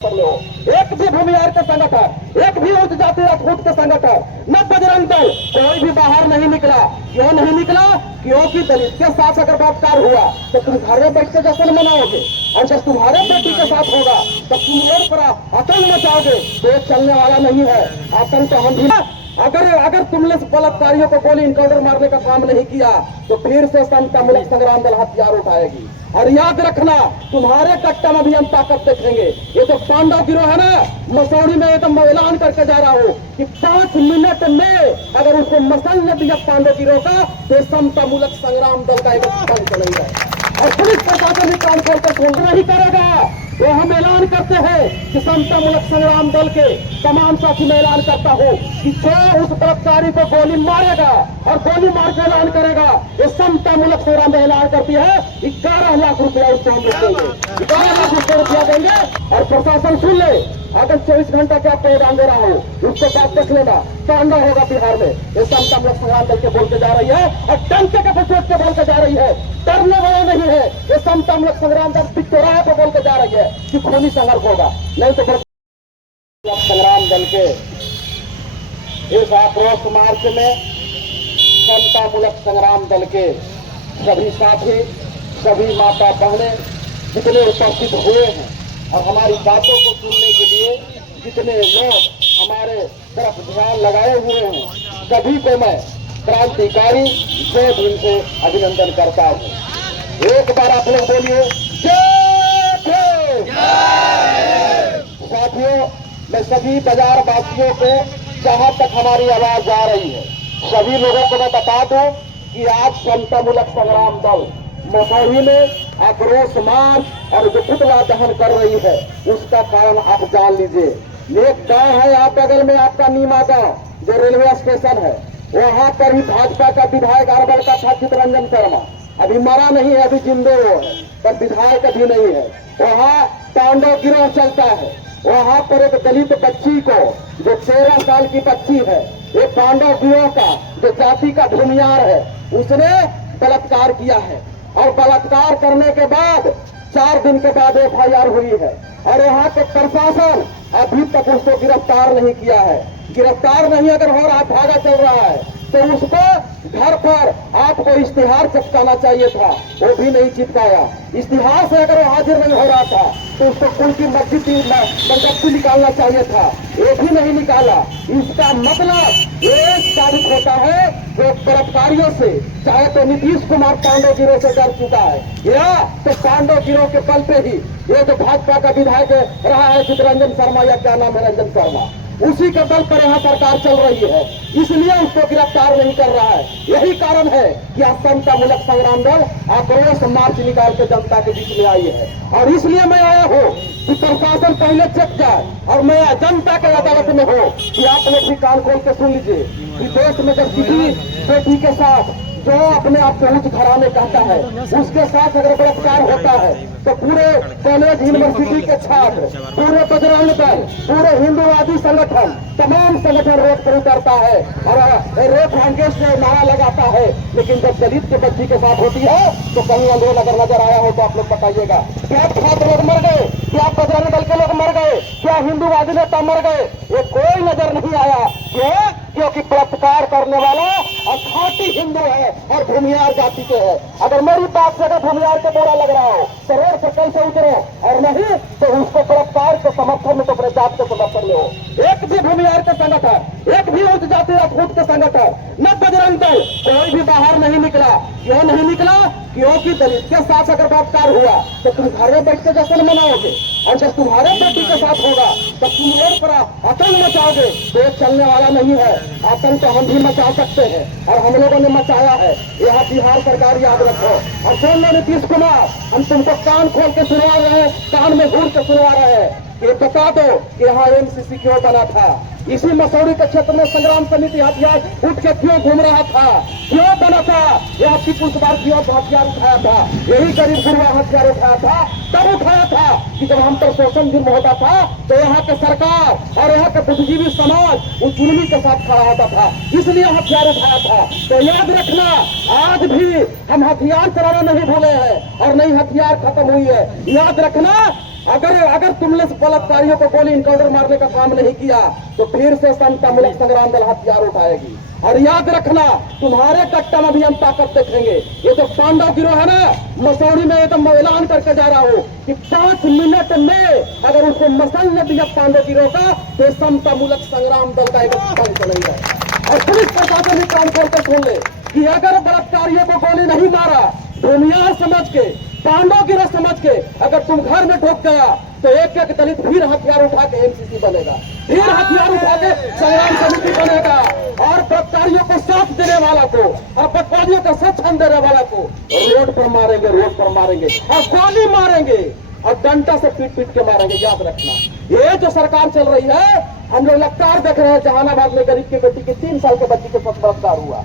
एक भी भूमिहार का संगठन, एक भी उच्च जाति राजपूत का संगठन, न बजरंग दल, कोई भी बाहर नहीं निकला। क्यों नहीं निकला? क्योंकि दलित के साथ अगर बलात्कार हुआ तो तुम घर में बैठ के जश्न मनाओगे, और जब तुम्हारे बेटी के साथ होगा तो तुम रोड पर आतंक मचाओगे। तो चलने वाला नहीं है आतंक। तो हम भी अगर तुमने बलात्कारियों को गोली इनकाउंटर मारने का काम नहीं किया तो फिर से समतामुलक संग्राम दल हथियार उठाएगी। और याद रखना, तुम्हारे कट्टा में भी हम ताकत देखेंगे। ये तो पांडव गिरोह है ना, मसौड़ी में एकदम ऐलान करके जा रहा हूँ कि 5 मिनट में अगर उसको मसल ने दिया पांडव गिरोह का तो समतामुलक संग्राम दल का एक बंद नहीं है। और पुलिस प्रशासन भी काम करके सुन नहीं करेगा। तो हम ऐलान करते हैं कि समतामुलक संग्राम दल के तमाम साथी में ऐलान करता हूँ कि जो उस बलात्कारी को गोली मारेगा और गोली मार के ऐलान करेगा, ये समतामुलक संग्राम ऐलान करती है 11 लाख रुपया उसको हम देंगे, 11 लाख रुपया देंगे। और प्रशासन सुन ले, अगर 24 घंटा के आपको ऐलान दे रहा हूँ, उसको बात देख लेना, तांडा होगा बिहार में। ये समतामुलक संग्राम दल के बोल के जा रही है और डंके के पछोट के बोल के जा रही है, डरने वाला नहीं है। ये समतामुलक संग्राम दल पिछोराहे पे बोल के जा रही है कि खूनी संघर्ष होगा, नहीं तो संग्राम दल के इस आक्रोश मार्च में समतामुलक संग्राम दल के सभी साथी, सभी माता बहनें जितने उपस्थित हुए हैं और हमारी बातों को सुनने के लिए जितने लोग हमारे तरफ ध्यान लगाए हुए हैं, सभी को मैं क्रांतिकारी जय भीम से अभिनंदन करता हूँ। एक बार आप लोग बोलिए जय भीम। साथियों, मैं सभी बाजार वासियों को, जहां तक हमारी आवाज आ रही है, सभी लोगों को मैं बता दूं कि आज समतामुलक संग्राम दल मसौढ़ी में आक्रोश मार्च और जो पुतला दहन कर रही है, उसका कारण आप जान लीजिए। एक गांव है आप बगल में, आपका नीमा गांव, जो रेलवे स्टेशन है, वहां पर ही भाजपा का विधायक अरवल का था चितरंजन शर्मा। अभी मरा नहीं है, अभी जिंदे वो है, पर विधायक अभी नहीं है। वहां पांडव गिरोह चलता है। वहां पर एक दलित बच्ची को, जो 13 साल की बच्ची है, एक पांडव गिरोह का जो जाति का भूमिहार है, उसने बलात्कार किया है। और बलात्कार करने के बाद 4 दिन के बाद FIR हुई है और यहाँ के प्रशासन अभी तक उसको गिरफ्तार नहीं किया है। गिरफ्तार नहीं अगर हो रहा, भागा चल रहा है, तो उसको घर पर आपको इश्तिहार चिपकाना चाहिए था, वो भी नहीं चिपकाया। इश्तिहार से अगर वो हाजिर नहीं हो रहा था तो उसको कुल की मस्जिद निकालना चाहिए था, वो भी नहीं निकाला। इसका मतलब ये साबित होता है जो बलात्कारियों से, चाहे तो नीतीश कुमार पांडव गिरोह से डर चुका है, या तो पांडव गिरोह के बल पे ही ये जो भाजपा का विधायक रहा है चितरंजन शर्मा, या क्या नाम है, रंजन शर्मा, उसी के बल पर यहाँ सरकार चल रही है, इसलिए उसको गिरफ्तार नहीं कर रहा है। यही कारण है कि आज समतामुलक संग्राम दल आक्रोश मार्च निकाल के जनता के बीच में आई है। और इसलिए मैं आया हूँ कि प्रशासन पहले चेक जाए और मैं जनता के अदालत में हूँ कि आप लोग भी कान खोल के सुन लीजिए कि देश में जब किसी बेटी के साथ जो अपने आप को उच्च घराने कहता है, उसके साथ अगर बलात्कार होता है तो पूरे कॉलेज यूनिवर्सिटी के छात्र, पूरे बजरंग दल, पूरे हिंदूवादी संगठन, तमाम संगठन रोड पर उतरता है और रेप हैंगेज से नारा लगाता है। लेकिन जब दलित के बच्ची के साथ होती है तो कहीं आंदोलन अगर नजर आया हो तो आप लोग बताइएगा। क्या छात्र लोग मर गए? क्या बजरंग दल के लोग मर गए? क्या हिंदूवादी नेता मर गए? ये कोई नजर नहीं आया। क्यों? क्योंकि बलात्कार करने वाला अखाटी हिंदू है और भूमिहार जाति के है। अगर मेरी बात से अगर भूमिहार को बुरा लग रहा हो तो रोड पर कैसे उतरो, और नहीं तो उसको बलात्कार के समर्थन में तो अपने जात के समर्थन में हो। एक भी भूमिहार के संगठन, एक भी उच्च जाति राजपूत के संगठन, न बजरंग दल, कोई भी बाहर नहीं निकला। क्यों नहीं निकला? क्योंकि दलित के साथ अगर बलात्कार हुआ तो तुम घर में बैठ के जश्न मनाओगे, और जब तुम्हारे बेटी के साथ होगा तो तुम रोड पर आतंक मचाओगे। तो चलने वाला नहीं है आतंक। तो हम भी मचा सकते हैं और हम लोगों ने मचाया है। यहाँ बिहार सरकार याद रखो। और सुन लो नीतीश कुमार, हम तुमको कान खोल के सुनवा रहे हैं, कान में घूर के सुनवा रहे हैं। ये बता दो कि यहाँ MCC क्यों बना था? इसी मसौढ़ी के क्षेत्र में संग्राम समिति हथियार उठ के क्यों घूम रहा था? क्यों बना था? यहाँ पीपुल्स बार क्यों हथियार उठाया था? यही गरीब गुरुआ हथियार उठाया था। तब उठाया था कि जब हम पर शोषण जुर्म होता था तो यहाँ के सरकार और यहाँ के बुद्धिजीवी समाज उस जुल्मी के साथ खड़ा होता था, इसलिए हथियार उठाया था। तो याद रखना, आज भी हम हथियार चलाना नहीं भूले हैं और नहीं हथियार खत्म हुई है। याद रखना अगर अगर तुमने बलात्कारियों को गोली इनकाउंटर मारने का काम नहीं किया तो फिर से समतामुलक संग्राम दल हथियार उठाएगी। और याद रखना, तुम्हारे कट्टा में भी हम ताकत देखेंगे। ये तो पांडव गिरोह है ना, मसौड़ी में एकदम ऐलान करके जा रहा हूँ कि 5 मिनट में अगर उसको मसल ने दिया पांडव गिरोह का तो समतामुलक संग्राम दल का एक पंच नहीं है। और पुलिस प्रशासन भी कान खोल कर सुन ले कि अगर बलात्कारियों को गोली नहीं मारा, भूमियार समझ के, पांडव गिरोह समझ के अगर तुम घर में ढुक गया तो एक एक दलित फिर हथियार उठा के एमसीसी बनेगा, फिर हथियार उठा के संग्राम समिति बनेगा। और बलात्कारियों को साथ देने वाला को और बलात्कारियों का सच देने वाला को रोड पर मारेंगे, रोड पर मारेंगे और गोली मारेंगे और डंडा से पीट पीट के मारेंगे। याद रखना, ये जो सरकार चल रही है, हम लोग लगातार देख रहे हैं। जहानाबाद में गरीब की बेटी की 3 साल के बच्ची के साथ बलात्कार हुआ,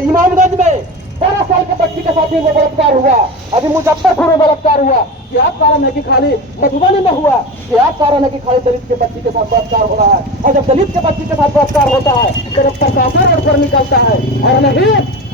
इमामगंज में 12 साल के बच्ची के साथ वो बलात्कार हुआ, अभी मुजफ्फरपुर में बलात्कार हुआ। क्या कारण है कि खाली मधुबनी में हुआ? क्या कारण है कि खाली दलित के बच्ची के साथ बलात्कार हो रहा है? और जब दलित के बच्ची के साथ बलात्कार होता है तो जब प्रशासन रोड पर निकलता है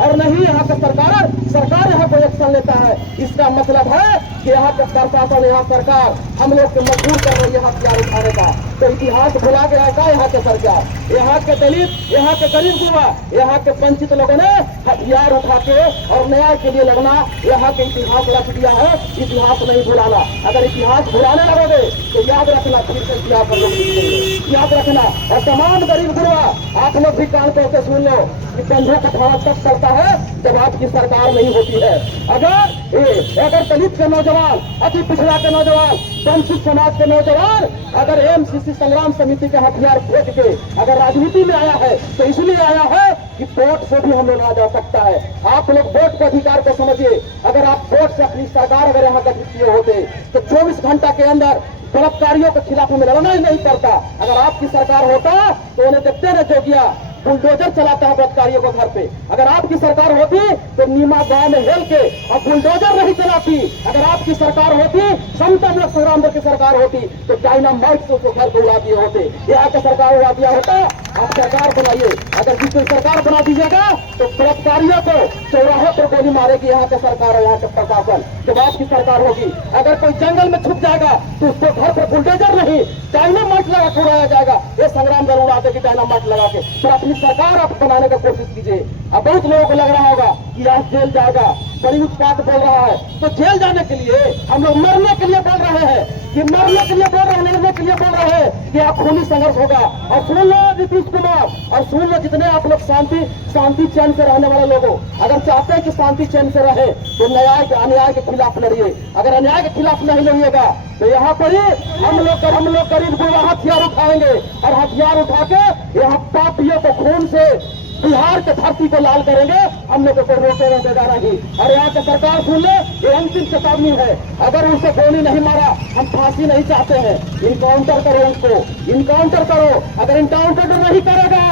और नहीं यहाँ का सरकार यहाँ को एक्शन लेता है। इसका मतलब है कि यहाँ के प्रशासन, यहाँ सरकार हम लोग के मजबूर कर रही है हथियार उठाने का। तो इतिहास भुला गया का यहाँ के सरकार, यहाँ के दलित, यहाँ के गरीब युवा, यहाँ के वंचित लोगों ने हथियार उठा के और न्याय के लिए लड़ना यहाँ के इतिहास रख दिया है। इतिहास नहीं भुलाना। अगर इतिहास भुलाने लगोगे तो याद रखना फिर से इतिहास पर लोग लिखेंगे। याद रखना। और तमाम गरीब गुरुआ आप लोग भी कान खोल के सुन लो कि बंधुक उठाना तब करता है जब आपकी सरकार नहीं होती है। अगर दलित के नौजवान, अति पिछड़ा के नौजवान, वंचित समाज के नौजवान अगर एमसीसी संग्राम समिति के हथियार फेंक के अगर राजनीति में आया है तो इसलिए आया है कि वोट से भी हम लोग आ जा सकता है। आप लोग वोट के अधिकार को समझिए। अगर आप वोट से अपनी सरकार अगर यहाँ गठित किए होते तो 24 घंटा के अंदर बलात्कारियों के खिलाफ हमें लड़ना ही नहीं पड़ता। अगर आपकी सरकार होता तो उन्हें देखते रह जोगिया बुलडोजर चलाता है बलात्कारियों को घर पे। अगर आपकी सरकार होती तो नीमा गांव में हेल के और बुलडोजर नहीं चलाती। अगर आपकी सरकार होती, समतामुलक संग्राम दल की सरकार होती तो डायनामाइट से उसको घर को उड़ा दिए होते। यहाँ का सरकार उड़ा दिया होता। आप सरकार बनाइए। अगर किसी सरकार बना दीजिएगा तो बलात्कारियों को चौराहे पर गोली मारेगी यहाँ का सरकार और यहाँ का प्रशासन। जब आपकी सरकार होगी, अगर कोई जंगल में छुप जाएगा तो उसको घर पर बुलडोजर नहीं डायनामाइट लगा के उड़ाया जाएगा। ये संग्राम दल उड़ा देगी डायनामाइट लगा के। तो अपनी सरकार आप बनाने का कोशिश कीजिए। अब बहुत लोगों को लग रहा होगा कि आज जेल जाएगा, बड़ी उत्पात बोल रहा है। तो जेल जाने के लिए हम लोग मरने के लिए बोल रहे हैं कि मरने के लिए बोल रहे हैं, लड़ने के लिए बोल रहे हैं कि आप खूनी संघर्ष होगा। और सुन लो नीतीश कुमार, और सुन लो जितने आप लोग शांति चैन से रहने वाले लोगों, अगर चाहते हैं कि शांति चैन से रहे तो अन्याय के खिलाफ लड़िए। अगर अन्याय के खिलाफ नहीं लड़िएगा तो यहाँ पर ही हम लोग करीब हथियार उठाएंगे और हथियार उठा के यहाँ पापियों को खून से बिहार के धरती को लाल करेंगे। हम लोग को रोके जा रही। और यहाँ की सरकार सुन ले, ये अंतिम चेतावनी है। अगर उनसे गोली नहीं मारा, हम फांसी नहीं चाहते हैं, इनकाउंटर करो उसको, इनकाउंटर करो। अगर इनकाउंटर नहीं करेगा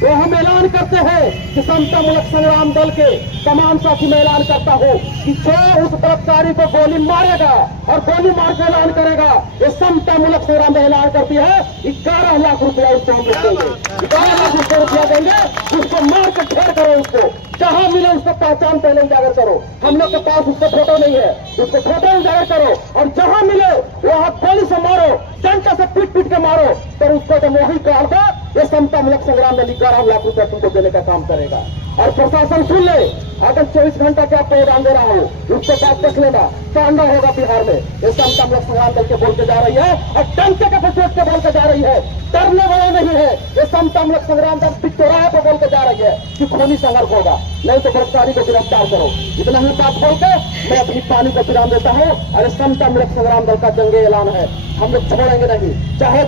तो हम ऐलान करते हैं कि समतामुलक संग्राम दल के तमाम साथी में ऐलान करता हूँ कि जो उस बलात्कारी को गोली मारेगा और गोली मार के ऐलान करेगा, ये समतामुलक संग्राम दल ऐलान करती है 11 लाख रुपया उसको हम देंगे। 11 लाख रुपया देंगे। उसको मार के ढेर करो। उसको जहां मिले उसको पहचान पहले उजागर करो। हम लोग के पास उसका फोटो नहीं है, उसको फोटो उजागर करो और जहां मिले वहां गोली से मारो, डंडा से पीट पीट के मारो। तो उसको तो वही काल का ये समतामुलक संग्राम दल 11 लाख रुपया तुमको देने का काम करेगा। और प्रशासन सुन ले, अगर 24 घंटा के आपको उड़ान दे रहा हो उसको बात देख लेना, कांडा होगा बिहार में। ये समतामुलक संग्राम दल के बोल के जा रही है और टंके के पचोट के बोल के जा रही है। डरने वाला नहीं है। ये समतामुलक संग्राम दल पिछोराहे पे बोल के जा रही है कि खूनी संघर्ष होगा, नहीं तो बलात्कारी को गिरफ्तार करो। इतना ही बात बोल के मैं अपनी पानी को विराम देता हूँ। अरे समतामुलक संग्राम दल का जंगे ऐलान है, हम लोग छोड़ेंगे नहीं, चाहे